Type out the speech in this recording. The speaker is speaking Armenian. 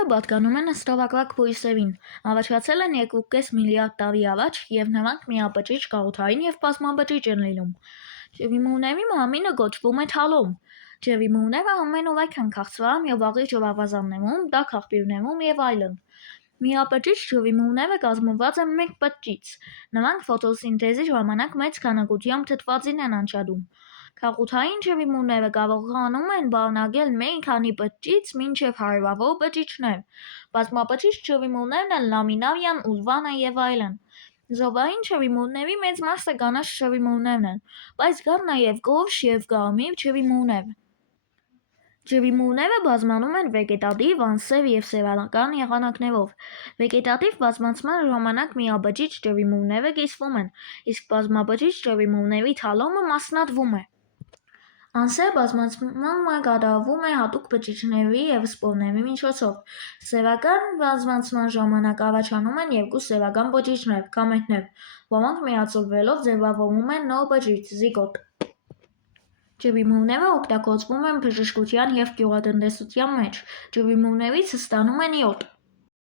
մունները պատկանում են հստրավակվակ բույսերին, առաջացել են 2,5 միլիարդ տարի առաջ և նրանք միաբջիջ, կաղութային և բազմաբջիջ են լինում։ Ջրիմունների մարմինը կոչվում է թալոմ։ Ջրիմունները ամենուրեք են քաղցրահամ և աղի ջրավազաններում, տաք աղբյուրներում և այլն։ Միաբջիջ ջրիմունները կազմված են մեկ բջջից։ Նրանք ֆոտոսինթեզի ժամանակ մեծ քանակությամբ թթվածին են անջատում։ Կաղութային ջրիմունները կարողանում են պարունակել մի քանի բջջից մինչև հարյուրավոր բջիջներ։ Բազմաբջիջ ջրիմուններն են լամինարիան, ուրվանը և այլն։ Զովային ջրիմունների մեծ մասը կանաչ ջրիմուններ են, բայց կան նաև գորշ և կարմիր ջրիմուններ։ Ջրիմունները բազմանում են վեգետատիվ, անսև և սեռական եղանակներով։ Վեգետատիվ բազմացման ժամանակ միաբջիջ ջրիմունները կիսվում են, իսկ բազմաբջիջ ջրիմունների թալոմը մասնատվում է։ Անսև բազմացումը կատարվում է հատուկ բջիջների և սպորների միջոցով։ Սեռական բազմացման ժամանակ առաջանում են երկու սեռական բջիջներ՝ գամետներ, որոնք միաձուլվելով ձևավորում են նոր բջիջ՝ զիգոտ։ Ջրիմունները օգտագործվում են բժշկության և գյուղատնտեսության մեջ։ Ջրիմուններից ստանում են յոդ։